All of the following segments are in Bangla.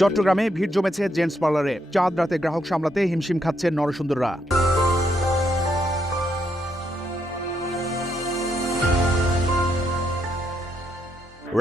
চট্টগ্রামে ভিড় জমেছে জেন্টস পার্লারে। চাঁদ রাতে গ্রাহক সামলাতে হিমশিম খাচ্ছেন নরসুন্দররা।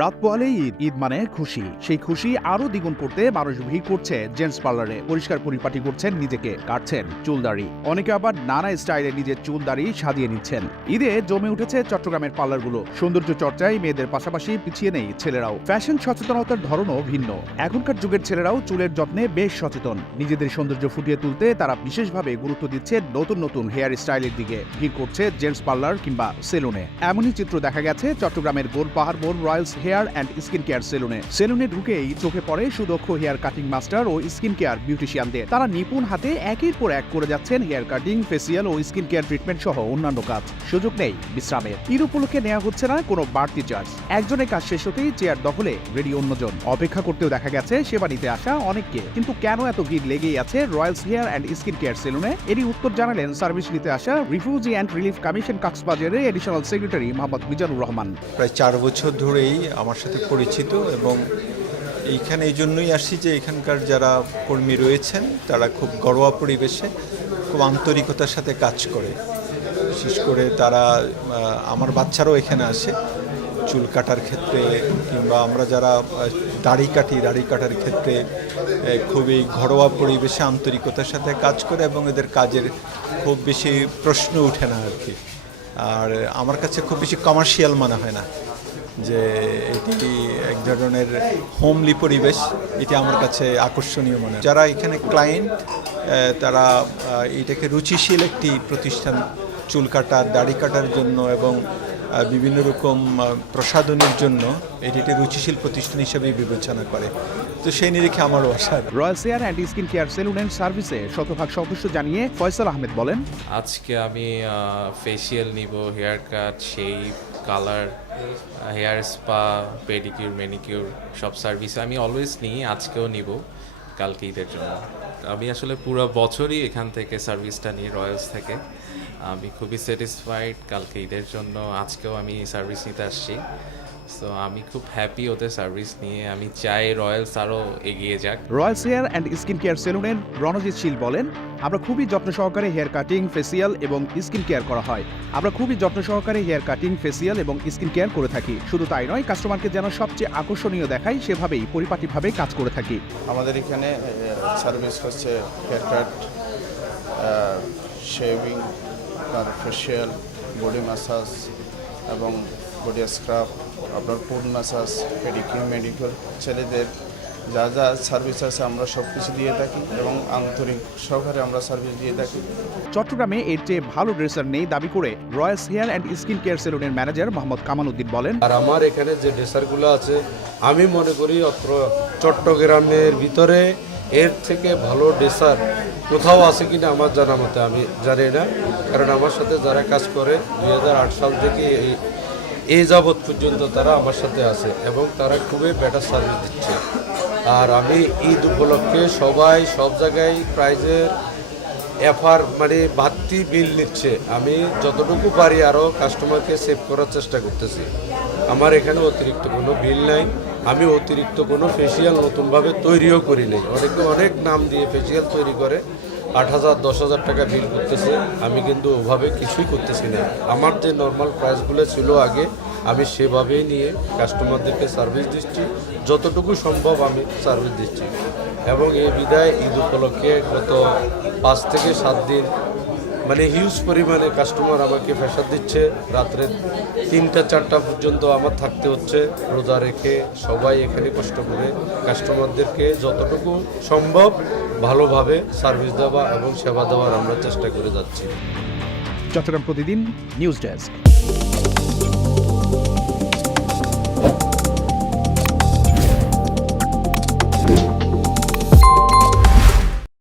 রাত পোহালেই ঈদ মানে খুশি। সেই খুশি আরো দ্বিগুণ করতে মানুষ ভিড় করছে জেন্টস পার্লারে। পরিষ্কার পরিপাটি করছেন নিজেকে, কাটছেন চুলদাড়ি। অনেকে আবার নানা স্টাইলে নিজের চুলদাড়ি সাজিয়ে নিচ্ছেন। ঈদে জমে উঠেছে চট্টগ্রামের পার্লারগুলো। সৌন্দর্য চর্চায় মেয়েদের পাশাপাশি পিছিয়ে নেই ছেলেরাও। ফ্যাশন সচেতনতার ধরনও ভিন্ন। এখনকার যুগের ছেলেরাও চুলের যত্নে বেশ সচেতন। নিজেদের সৌন্দর্য ফুটিয়ে তুলতে তারা বিশেষভাবে গুরুত্ব দিচ্ছে নতুন নতুন হেয়ার স্টাইলের দিকে। ভিড় করছে জেন্টস পার্লার কিংবা সেলুনে। এমনই চিত্র দেখা গেছে চট্টগ্রামের গোলপাহাড় মোড় Royals hair and skin care সেলুনে ঢুকেই চোখে পড়ে সুদক্ষ হেয়ার কাটিং মাস্টার ও স্কিন কেয়ার বিউটিশিয়ানদের। তারা নিপুণ হাতে একের পর এক করে যাচ্ছেন হেয়ার কাটিং, ফেসিয়াল ও স্কিন কেয়ার ট্রিটমেন্ট সহ অন্যান্য কাজ। সুযোগ নেই বিশ্রামের। ঈদ উপলক্ষে নেওয়া হচ্ছে না কোনো বাড়তি চার্জ। একজনের কাজ শেষ হতেই চেয়ার দখলে রেডি অন্যজন। অপেক্ষা করতেও দেখা গেছে সেবা নিতে আসা অনেককে। কিন্তু কেন এত ভিড় লেগেই আছে Royals hair and skin care সেলুনে? এরই উত্তর জানালেন সার্ভিস নিতে আসা রিফিউজি অ্যান্ড রিলিফ কমিশন কক্সবাজারের এডিশনাল সেক্রেটারি মোহাম্মদ মিজানুর রহমান। প্রায় 4 বছর ধরেই আমার সাথে পরিচিত এবং এইখানে এই জন্যই আসি যে এখানকার যারা কর্মী রয়েছেন তারা খুব ঘরোয়া পরিবেশে খুব আন্তরিকতার সাথে কাজ করে। বিশেষ করে তারা আমার বাচ্চারাও এখানে আসে চুল কাটার ক্ষেত্রে, কিংবা আমরা যারা দাড়ি কাটার ক্ষেত্রে খুবই ঘরোয়া পরিবেশে আন্তরিকতার সাথে কাজ করে এবং এদের কাজের খুব বেশি প্রশ্ন ওঠে না আর কি। আর আমার কাছে খুব বেশি কমার্শিয়াল মনে হয় না যে এটি এক ধরনের হোমলি পরিবেশ। এটি আমার কাছে আকর্ষণীয় মনে হয়। যারা এখানে ক্লায়েন্ট তারা এটাকে রুচিশীল একটি প্রতিষ্ঠান চুল কাটার, দাড়ি কাটার জন্য এবং বিভিন্ন রকম প্রসাধনের জন্য এটি একটি রুচিশীল প্রতিষ্ঠান হিসেবে বিবেচনা করে। তো সেই নিরিখে আমারও আশা। Royals hair and skin care সেলুনের সার্ভিসে শতভাগ সদস্য জানিয়ে ফয়সাল আহমেদ বলেন, আজকে আমি ফেসিয়াল নিব, hair cut, shave, colour, hair spa, pedicure, manicure সব সার্ভিস আমি অলওয়েজ নিই। আজকেও নিব কালকে ঈদের জন্য। আমি আসলে পুরো বছরই এখান থেকে সার্ভিসটা নিই, রয়্যালস থেকে। আমি খুবই স্যাটিসফাইড কালকে ঈদের জন্য। আজকেও আমি সার্ভিস নিতে আসছি। সো আমি খুব হ্যাপি ওদের সার্ভিস নিয়ে। আমি চাই রয়্যালস আরও এগিয়ে যাক। Royals hair and skin care সেলুনের রণজিৎ শীল বলেন, আমরা খুবই যত্ন সহকারে হেয়ার কাটিং, ফেসিয়াল এবং স্কিন কেয়ার করা হয়। আমরা খুবই যত্ন সহকারে হেয়ার কাটিং, ফেসিয়াল এবং স্কিন কেয়ার করে থাকি। শুধু তাই নয়, কাস্টমারকে যেন সবচেয়ে আকর্ষণীয় দেখাই সেভাবেই পরিপাটিভাবে কাজ করে থাকি। আমাদের এখানে সার্ভিস হচ্ছে hair cut, shaving, facial, body massage এবং বডি স্ক্রাব, আপনার ফুড ম্যাসাজ, পেডিকিউর, মেডিকেল, ছেলেদের যা যা সার্ভিস আছে আমরা সব কিছু দিয়ে থাকি এবং আন্তরিক সহকারে আমরা সার্ভিস দিয়ে থাকি। চট্টগ্রামে এর চেয়ে ভালো ড্রেসার নেই দাবি করে Royals hair and skin care সেলুনের ম্যানেজার মোহাম্মদ কামাল উদ্দিন বলেন, আর আমার এখানে যে ড্রেসারগুলো আছে আমি মনে করি অত্র চট্টগ্রামের ভিতরে এর থেকে ভালো ড্রেসার কোথাও আছে কিনা আমার জানা মতে আমি জানি না। কারণ আমার সাথে যারা কাজ করে 2008 সাল থেকে এই যাবৎ পর্যন্ত তারা আমার সাথে আছে এবং তারা খুবই বেটার সার্ভিস দিচ্ছে। আর আমি ঈদ উপলক্ষে সবাই সব জায়গায় প্রাইজের মানে বাড়তি বিল নিচ্ছে। আমি যতটুকু পারি আরও কাস্টমারকে সেভ করার চেষ্টা করতেছি। আমার এখানে অতিরিক্ত কোনো বিল নাই। আমি অতিরিক্ত কোনো ফেসিয়াল নতুনভাবে তৈরিও করি নাই। অনেকে অনেক নাম দিয়ে ফেসিয়াল তৈরি করে 8,000 10,000 টাকা বিল করতেছে। আমি কিন্তু ওভাবে কিছুই করতেছি না। আমার যে নর্মাল প্রাইসগুলো ছিল আগে আমি সেভাবেই নিয়ে কাস্টমারদেরকে সার্ভিস দিচ্ছি, যতটুকু সম্ভব আমি সার্ভিস দিচ্ছি। এবং এই বিদায় ঈদ উপলক্ষে গত 5 থেকে 7 দিন মানে হিউজ পরিমাণে কাস্টমার আমাকে প্রেসার দিচ্ছে। রাত্রে 3টা-4টা পর্যন্ত আমার থাকতে হচ্ছে রোজা রেখে। সবাই এখানে কষ্ট করে কাস্টমারদেরকে যতটুকু সম্ভব ভালোভাবে সার্ভিস দেওয়া এবং সেবা দেওয়ার আমরা চেষ্টা করে যাচ্ছি। চট্টগ্রাম প্রতিদিন নিউজ ডেস্ক।